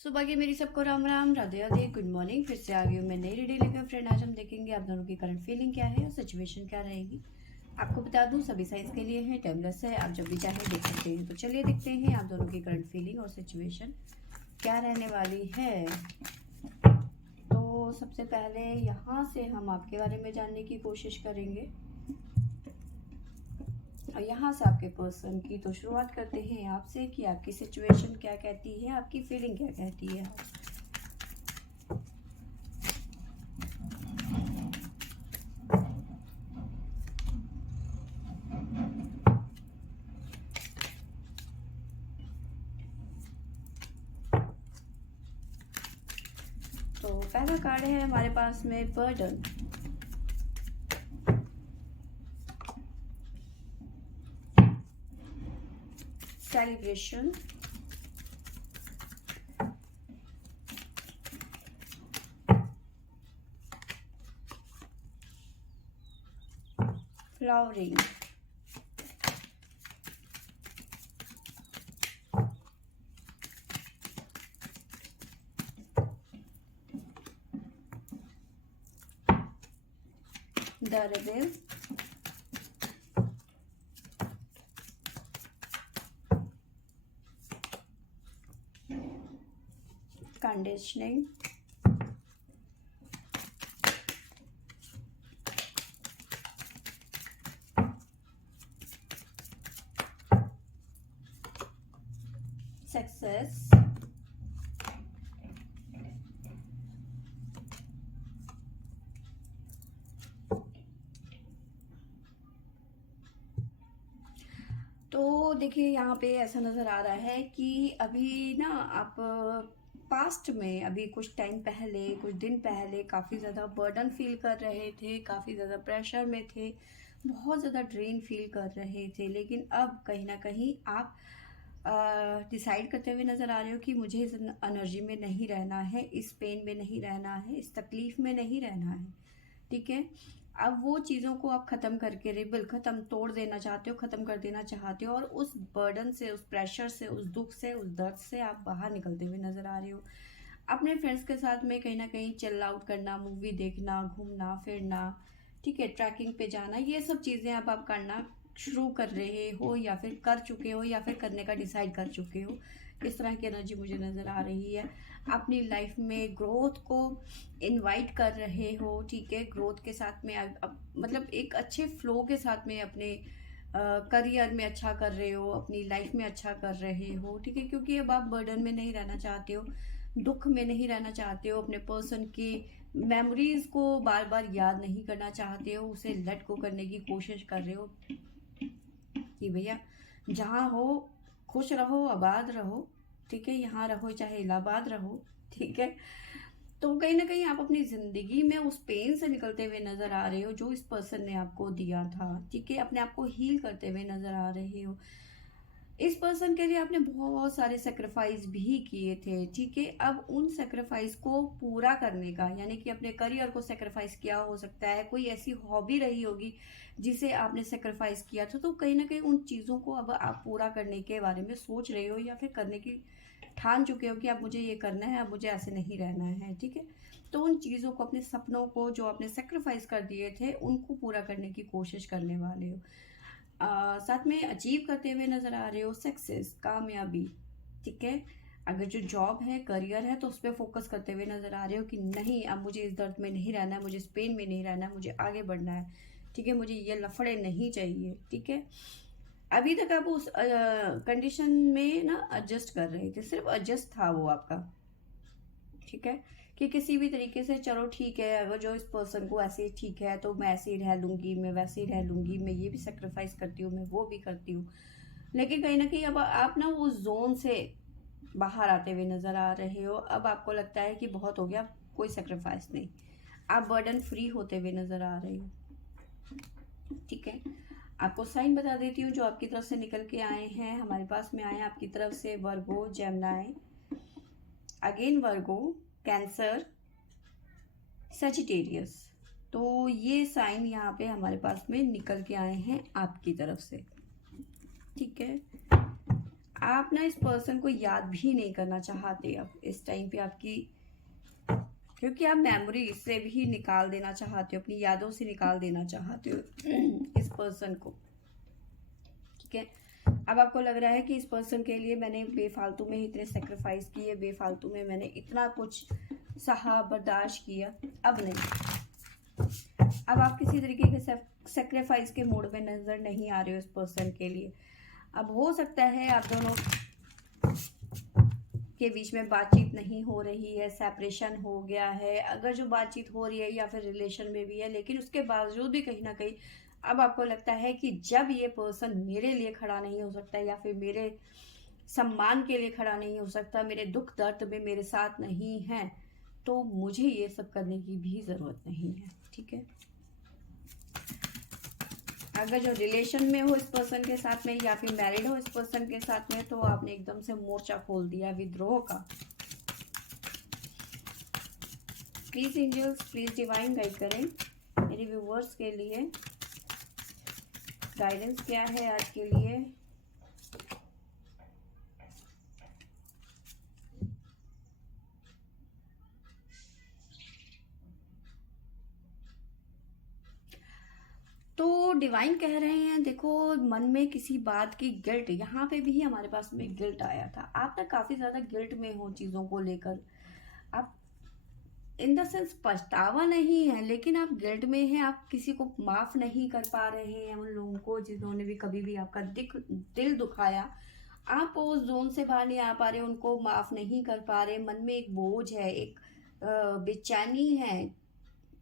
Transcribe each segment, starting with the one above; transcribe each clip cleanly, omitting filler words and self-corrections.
सुबह की मेरी सबको राम राम, राधे राधे, गुड मॉर्निंग। फिर से आ गई हूँ मैं नई रीडिंग लेकर। फ्रेंड, आज हम देखेंगे आप दोनों की करंट फीलिंग क्या है और सिचुएशन क्या रहेगी। आपको बता दूं सभी साइज के लिए है, टाइमलेस है, आप जब भी चाहें देख सकते हैं। तो चलिए देखते हैं आप दोनों की करंट फीलिंग और सिचुएशन क्या रहने वाली है। तो सबसे पहले यहाँ से हम आपके बारे में जानने की कोशिश करेंगे और यहाँ से आपके पर्सन की। तो शुरुआत करते हैं आपसे कि आपकी सिचुएशन क्या कहती है, आपकी फीलिंग क्या कहती है। तो पहला कार्ड है हमारे पास में burden, celebration, flowering, the rebel, conditioning, success, तो देखिए यहाँ पे ऐसा नज़र आ रहा है कि अभी ना आप पास्ट में, अभी कुछ टाइम पहले, कुछ दिन पहले काफ़ी ज़्यादा बर्डन फील कर रहे थे, काफ़ी ज़्यादा प्रेशर में थे, बहुत ज़्यादा ड्रेन फील कर रहे थे। लेकिन अब कहीं ना कहीं आप डिसाइड करते हुए नज़र आ रहे हो कि मुझे इस एनर्जी में नहीं रहना है, इस पेन में नहीं रहना है, इस तकलीफ़ में नहीं रहना है। ठीक है, अब वो चीज़ों को आप ख़त्म करके, रिबल ख़त्म, तोड़ देना चाहते हो, ख़त्म कर देना चाहते हो और उस बर्डन से, उस प्रेशर से, उस दुख से, उस दर्द से आप बाहर निकलते हुए नज़र आ रहे हो। अपने फ्रेंड्स के साथ में कहीं ना कहीं चिल आउट करना, मूवी देखना, घूमना फिरना, ठीक है, ट्रैकिंग पे जाना, ये सब चीज़ें अब आप करना शुरू कर रहे हो या फिर कर चुके हो या फिर करने का डिसाइड कर चुके हो। इस तरह की एनर्जी मुझे नज़र आ रही है। अपनी लाइफ में ग्रोथ को इनवाइट कर रहे हो, ठीक है, ग्रोथ के साथ में अब मतलब एक अच्छे फ्लो के साथ में अपने करियर में अच्छा कर रहे हो, अपनी लाइफ में अच्छा कर रहे हो, ठीक है, क्योंकि अब आप बर्डन में नहीं रहना चाहते हो, दुख में नहीं रहना चाहते हो, अपने पर्सन की मेमोरीज को बार बार याद नहीं करना चाहते हो, उसे लेट गो करने की कोशिश कर रहे हो कि भैया जहाँ हो खुश रहो, आबाद रहो, ठीक है, यहाँ रहो चाहे इलाहाबाद रहो, ठीक है। तो कहीं ना कहीं आप अपनी जिंदगी में उस पेन से निकलते हुए नजर आ रहे हो जो इस पर्सन ने आपको दिया था, ठीक है, अपने आप को हील करते हुए नजर आ रहे हो। इस पर्सन के लिए आपने बहुत सारे सेक्रीफाइस भी किए थे, ठीक है। अब उन सेक्रीफाइस को पूरा करने का, यानी कि अपने करियर को सेक्रीफाइस किया हो सकता है, कोई ऐसी हॉबी रही होगी जिसे आपने सेक्रीफाइस किया था, तो कहीं ना कहीं उन चीज़ों को अब आप पूरा करने के बारे में सोच रहे हो या फिर करने की ठान चुके हो कि अब मुझे ये करना है, अब मुझे ऐसे नहीं रहना है, ठीक है। तो उन चीज़ों को, अपने सपनों को जो आपने सेक्रीफाइस कर दिए थे, उनको पूरा करने की कोशिश करने वाले हो। साथ में अचीव करते हुए नजर आ रहे हो सक्सेस, कामयाबी, ठीक है। अगर जो जॉब है, करियर है, तो उस पर फोकस करते हुए नजर आ रहे हो कि नहीं, अब मुझे इस दर्द में नहीं रहना है, मुझे इस पेन में नहीं रहना है, मुझे आगे बढ़ना है, ठीक है, मुझे ये लफड़े नहीं चाहिए, ठीक है। अभी तक आप उस कंडीशन में ना एडजस्ट कर रहे थे, सिर्फ एडजस्ट था वो आपका, ठीक है, कि किसी भी तरीके से चलो ठीक है, अगर जो इस पर्सन को ऐसे ही ठीक है तो मैं ऐसे ही रह लूंगी, मैं वैसे ही रह लूंगी, मैं ये भी सेक्रीफाइस करती हूँ, मैं वो भी करती हूँ। लेकिन कहीं ना कहीं अब आप ना उस जोन से बाहर आते हुए नजर आ रहे हो। अब आपको लगता है कि बहुत हो गया, कोई सेक्रीफाइस नहीं, आप बर्डन फ्री होते हुए नजर आ रहे हो, ठीक है। आपको साइन बता देती हूँ जो आपकी तरफ से निकल के आए हैं, हमारे पास में आए हैं आपकी तरफ से वर्गो, जेमिनी, अगेन वर्गो, कैंसर, सजिटेरियस। तो ये साइन यहाँ पे हमारे पास में निकल के आए हैं आपकी तरफ से, ठीक है। आप ना इस पर्सन को याद भी नहीं करना चाहते अब इस टाइम पे आपकी, क्योंकि आप मेमोरी से भी निकाल देना चाहते हो, अपनी यादों से निकाल देना चाहते हो इस पर्सन को। ठीक है, अब आपको लग रहा है कि इस पर्सन के लिए मैंने बेफालतू में इतने सेक्रीफाइस किए, बेफालतू में मैंने इतना कुछ सहा बर्दाश्त किया। अब नहीं, अब आप किसी तरीके के सेक्रीफाइस के मूड में नजर नहीं आ रहे हो इस पर्सन के लिए। अब हो सकता है आप दोनों के बीच में बातचीत नहीं हो रही है, सेपरेशन हो गया है, अगर जो बातचीत हो रही है या फिर रिलेशन में भी है, लेकिन उसके बावजूद भी कहीं ना कहीं अब आपको लगता है कि जब ये पर्सन मेरे लिए खड़ा नहीं हो सकता या फिर मेरे सम्मान के लिए खड़ा नहीं हो सकता, मेरे दुख दर्द में मेरे साथ नहीं है, तो मुझे ये सब करने की भी ज़रूरत नहीं है। ठीक है, अगर जो रिलेशन में हो इस पर्सन के साथ में या फिर मैरिड हो इस पर्सन के साथ में, तो आपने एकदम से मोर्चा खोल दिया विद्रोह का। Please angels, please divine guide करें मेरे व्यूवर्स के लिए, गाइडेंस क्या है आज के लिए। तो डिवाइन कह रहे हैं, देखो मन में किसी बात की गिल्ट, यहाँ पे भी हमारे पास में गिल्ट आया था, आप ना काफी ज्यादा गिल्ट में हो चीजों को लेकर। आप इन द सेंस पछतावा नहीं है, लेकिन आप गिल्ट में हैं, आप किसी को माफ नहीं कर पा रहे हैं, उन लोगों को जिन्होंने भी कभी भी आपका दिल दुखाया, आप उस जोन से बाहर नहीं आ पा रहे, उनको माफ नहीं कर पा रहे, मन में एक बोझ है, एक बेचैनी है।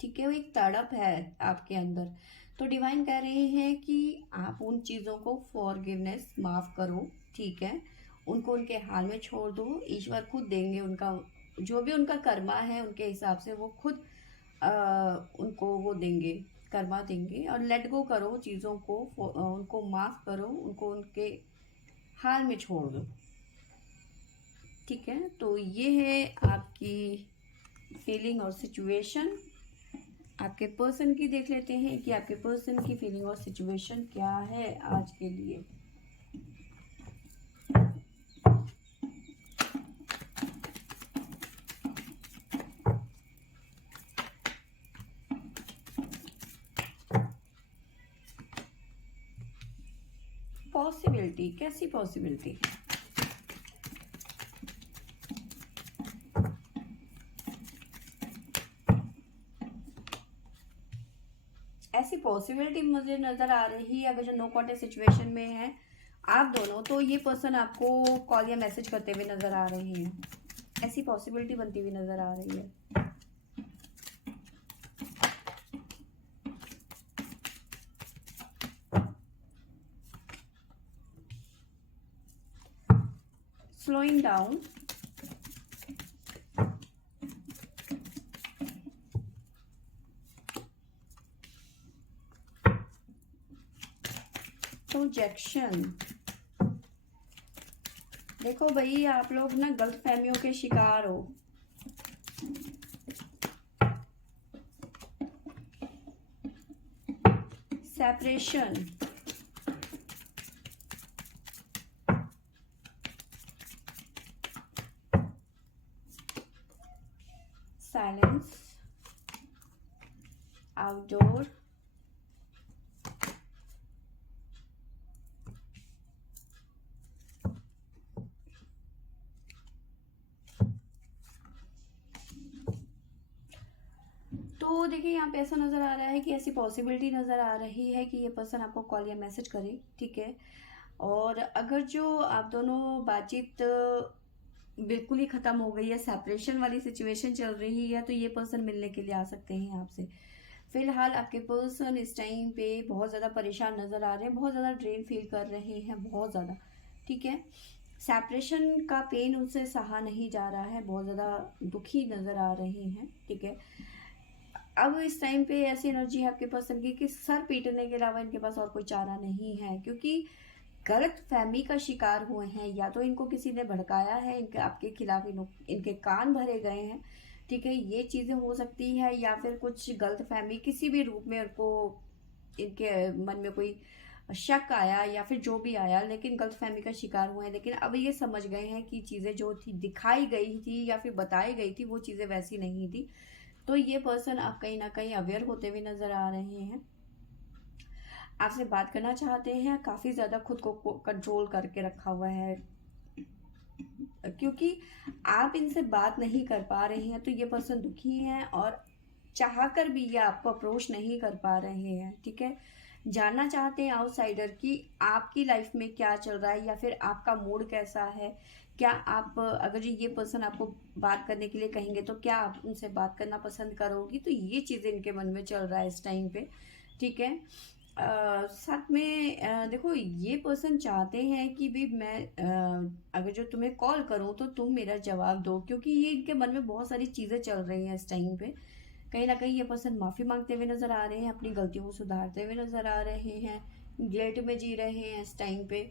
ठीक है, वो एक तड़प है आपके अंदर। तो डिवाइन कह रहे हैं कि आप उन चीज़ों को फॉरगिवनेस, माफ़ करो। ठीक है, उनको उनके हाल में छोड़ दो, ईश्वर खुद देंगे उनका जो भी उनका कर्मा है, उनके हिसाब से वो खुद उनको वो देंगे, कर्मा देंगे। और लेट गो करो चीज़ों को, उनको माफ़ करो, उनको उनके हाल में छोड़ दो। ठीक है, तो ये है आपकी फीलिंग और सिचुएशन। आपके पर्सन की देख लेते हैं कि आपके पर्सन की फीलिंग और सिचुएशन क्या है आज के लिए। पॉसिबिलिटी, कैसी पॉसिबिलिटी? ऐसी पॉसिबिलिटी मुझे नजर आ रही है, अगर जो नो कॉन्टेक्ट सिचुएशन में है आप दोनों, तो ये पर्सन आपको कॉल या मैसेज करते हुए नजर आ रहे हैं, ऐसी पॉसिबिलिटी बनती हुई नजर आ रही है। Slowing down, projection. देखो भाई, आप लोग ना गलत फहमियों के शिकार हो। सेपरेशन, साइलेंस, आउटडोर, तो देखिए यहाँ पे ऐसा नज़र आ रहा है कि ऐसी पॉसिबिलिटी नज़र आ रही है कि ये पर्सन आपको कॉल या मैसेज करे। ठीक है, और अगर जो आप दोनों बातचीत बिल्कुल ही ख़त्म हो गई है, सेपरेशन वाली सिचुएशन चल रही है, तो ये पर्सन मिलने के लिए आ सकते हैं आपसे। फिलहाल आपके पर्सन इस टाइम पे बहुत ज़्यादा परेशान नज़र आ रहे हैं, बहुत ज़्यादा ड्रेन फील कर रहे हैं, बहुत ज़्यादा। ठीक है, सेपरेशन का पेन उनसे सहा नहीं जा रहा है, बहुत ज़्यादा दुखी नज़र आ रहे हैं। ठीक है, अब इस टाइम पे ऐसी एनर्जी है आपके पर्सन की कि सर पीटने के अलावा इनके पास और कोई चारा नहीं है, क्योंकि गलत फहमी का शिकार हुए हैं, या तो इनको किसी ने भड़काया है, इनके आपके खिलाफ इनके कान भरे गए हैं। ठीक है, ये चीज़ें हो सकती है, या फिर कुछ गलत फहमी किसी भी रूप में उनको, इनके मन में कोई शक आया या फिर जो भी आया, लेकिन गलतफहमी का शिकार हुए हैं। लेकिन अब ये समझ गए हैं कि चीज़ें जो थी दिखाई गई थी या फिर बताई गई थी वो चीज़ें वैसी नहीं थी। तो ये पर्सन आप कहीं ना कहीं अवेयर होते हुए नज़र आ रहे हैं, आपसे बात करना चाहते हैं, काफ़ी ज़्यादा खुद को कंट्रोल करके रखा हुआ है, क्योंकि आप इनसे बात नहीं कर पा रहे हैं। तो ये पर्सन दुखी हैं और चाहकर भी ये आपको अप्रोच नहीं कर पा रहे हैं। ठीक है, जानना चाहते हैं आउटसाइडर कि आपकी लाइफ में क्या चल रहा है या फिर आपका मूड कैसा है। क्या आप, अगर ये पर्सन आपको बात करने के लिए कहेंगे तो क्या आप उनसे बात करना पसंद करोगी? तो ये चीज़ें इनके मन में चल रहा है इस टाइम पे। ठीक है, साथ में देखो ये पर्सन चाहते हैं कि भी मैं अगर जो तुम्हें कॉल करूं तो तुम मेरा जवाब दो, क्योंकि ये इनके मन में बहुत सारी चीज़ें चल रही हैं इस टाइम पे। कहीं ना कहीं ये पर्सन माफ़ी मांगते हुए नज़र आ रहे हैं, अपनी गलतियों को सुधारते हुए नज़र आ रहे हैं, गिल्ट में जी रहे हैं इस टाइम पे।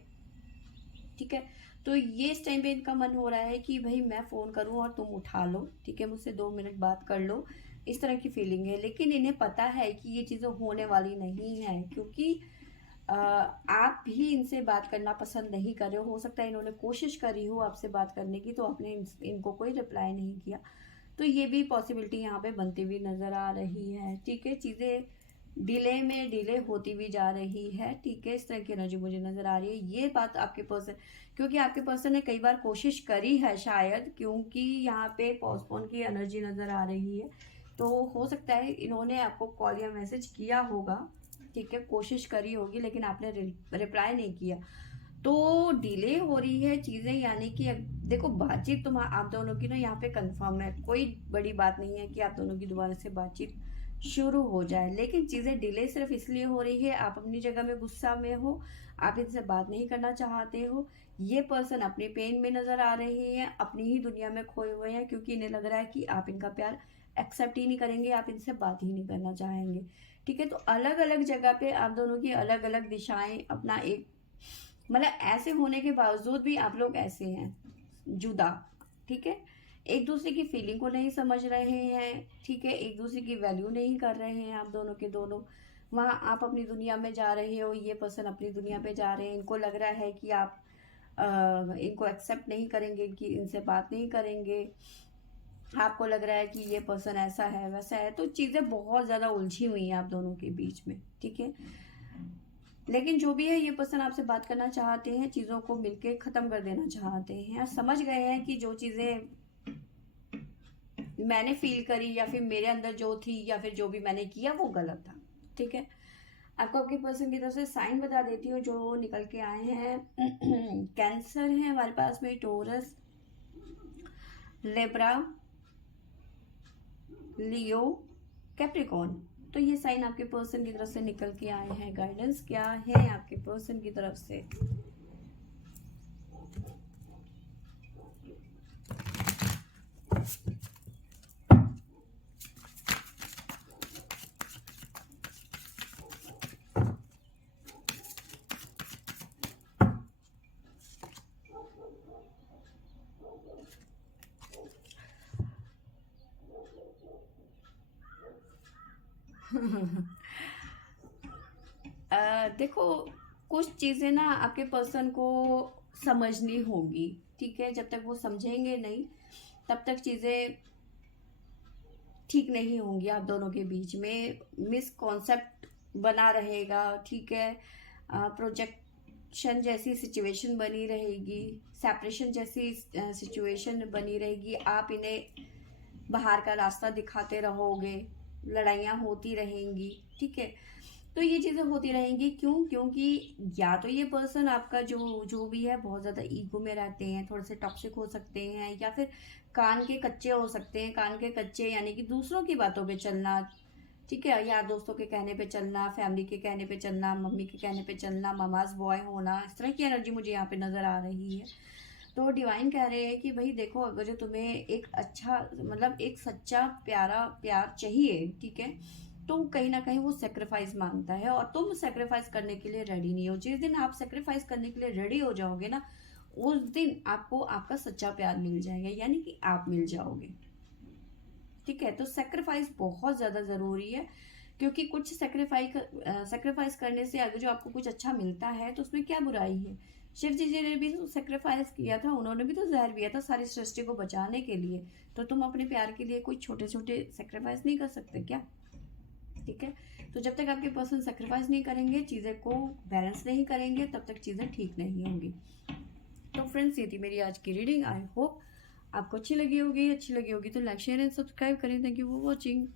ठीक है, तो ये इस टाइम पे इनका मन हो रहा है कि भाई मैं फ़ोन करूं और तुम उठा लो, ठीक है, मुझसे 2 मिनट बात कर लो, इस तरह की फीलिंग है। लेकिन इन्हें पता है कि ये चीज़ें होने वाली नहीं है, क्योंकि आप भी इनसे बात करना पसंद नहीं कर रहे हो सकता है इन्होंने कोशिश करी हो आपसे बात करने की, तो आपने इनको कोई रिप्लाई नहीं किया। तो ये भी पॉसिबिलिटी यहाँ पे बनती हुई नज़र आ रही है। ठीक है, चीज़ें डिले में डिले होती हुई जा रही है। ठीक है, इस तरह की एनर्जी मुझे नज़र आ रही है। ये बात आपके पर्सन, क्योंकि आपके पर्सन ने कई बार कोशिश करी है शायद, क्योंकि यहाँ पे पोस्टपोन की एनर्जी नज़र आ रही है। तो हो सकता है इन्होंने आपको कॉल या मैसेज किया होगा, ठीक है, कोशिश करी होगी, लेकिन आपने रिप्लाई नहीं किया, तो डिले हो रही है चीज़ें। यानी कि देखो बातचीत तुम आप दोनों की ना यहाँ पे कंफर्म है, कोई बड़ी बात नहीं है कि आप दोनों की दोबारा से बातचीत शुरू हो जाए, लेकिन चीज़ें डिले सिर्फ इसलिए हो रही है, आप अपनी जगह में गुस्सा में हो, आप इनसे बात नहीं करना चाहते हो। ये पर्सन अपने पेन में नज़र आ रहे हैं, अपनी ही दुनिया में खोए हुए हैं, क्योंकि इन्हें लग रहा है कि आप इनका प्यार एक्सेप्ट ही नहीं करेंगे, आप इनसे बात ही नहीं करना चाहेंगे। ठीक है, तो अलग अलग जगह पे आप दोनों की अलग अलग दिशाएं, अपना एक मतलब ऐसे होने के बावजूद भी आप लोग ऐसे हैं जुदा। ठीक है, एक दूसरे की फीलिंग को नहीं समझ रहे हैं। ठीक है, एक दूसरे की वैल्यू नहीं कर रहे हैं आप दोनों के दोनों। वहाँ आप अपनी दुनिया में जा रहे हो, ये पर्सन अपनी दुनिया पे जा रहे हैं। इनको लग रहा है कि आप इनको एक्सेप्ट नहीं करेंगे, कि इनसे बात नहीं करेंगे। आपको लग रहा है कि ये पर्सन ऐसा है वैसा है, तो चीज़ें बहुत ज़्यादा उलझी हुई हैं आप दोनों के बीच में। ठीक है, लेकिन जो भी है ये पर्सन आपसे बात करना चाहते हैं, चीज़ों को मिलके ख़त्म कर देना चाहते हैं। समझ गए हैं कि जो चीज़ें मैंने फील करी या फिर मेरे अंदर जो थी या फिर जो भी मैंने किया वो गलत था। ठीक है, आपको आपके पर्सन की तरफ से साइन बता देती हूँ जो निकल के आए हैं। कैंसर है हमारे पास में, टोरस, लेब्रा, लियो, कैप्रिकॉन। तो ये साइन आपके पर्सन की तरफ से निकल के आए हैं। गाइडेंस क्या है आपके पर्सन की तरफ से? देखो कुछ चीज़ें ना आपके पर्सन को समझनी होगी। ठीक है, जब तक वो समझेंगे नहीं तब तक चीज़ें ठीक नहीं होंगी आप दोनों के बीच में, मिसकॉन्सेप्ट बना रहेगा। ठीक है, प्रोजेक्शन जैसी सिचुएशन बनी रहेगी, सेपरेशन जैसी सिचुएशन बनी रहेगी। आप इन्हें बाहर का रास्ता दिखाते रहोगे, लड़ाइयाँ होती रहेंगी। ठीक है, तो ये चीज़ें होती रहेंगी। क्यों? क्योंकि या तो ये पर्सन आपका जो जो भी है बहुत ज़्यादा ईगो में रहते हैं, थोड़े से टॉक्सिक हो सकते हैं, या फिर कान के कच्चे हो सकते हैं। कान के कच्चे यानी कि दूसरों की बातों पे चलना, ठीक है, यार दोस्तों के कहने पे चलना, फैमिली के कहने पे चलना, मम्मी के कहने पे चलना, ममाज बॉय होना, इस तरह की एनर्जी मुझे यहाँ पे नज़र आ रही है। तो डिवाइन कह रहे हैं कि भाई देखो, अगर जो तुम्हें एक अच्छा मतलब एक सच्चा प्यारा प्यार चाहिए, ठीक है, तो कहीं ना कहीं वो सेक्रीफाइस मांगता है, और तुम सेक्रीफाइस करने के लिए रेडी नहीं हो। जिस दिन आप सेक्रीफाइस करने के लिए रेडी हो जाओगे ना, उस दिन आपको आपका सच्चा प्यार मिल जाएगा, यानी कि आप मिल जाओगे। ठीक है, तो सेक्रीफाइस बहुत ज़्यादा ज़रूरी है, क्योंकि कुछ सेक्रीफाइस करने से अगर जो आपको कुछ अच्छा मिलता है तो उसमें क्या बुराई है। शिव जी ने भी तो सेक्रीफाइस किया था, उन्होंने भी तो जहर पिया था सारी सृष्टि को बचाने के लिए। तो तुम अपने प्यार के लिए कोई छोटे छोटे सेक्रीफाइस नहीं कर सकते क्या? ठीक है। तो जब तक आपके पर्सन सेक्रीफाइस नहीं करेंगे, चीज़ें को बैलेंस नहीं करेंगे, तब तक चीज़ें ठीक नहीं होंगी। तो फ्रेंड्स, ये थी मेरी आज की रीडिंग। आई होप आपको अच्छी लगी होगी तो लाइक शेयर एंड सब्सक्राइब करें। Thank you for watching.